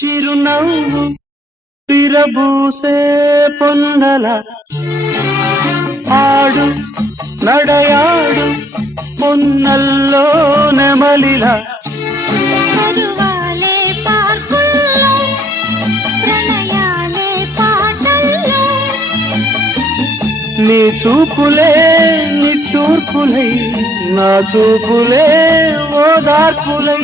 చిరునవ్వు విరబూసే పొన్నల ఆడు నడయాడు పొన్నల్లో నెమలిల పరువాలే పార్కుల్లో ప్రణయాలే పాటల్లో నీ చూపులే నిట్టూర్పులై నా చూపులే ఓదార్పులై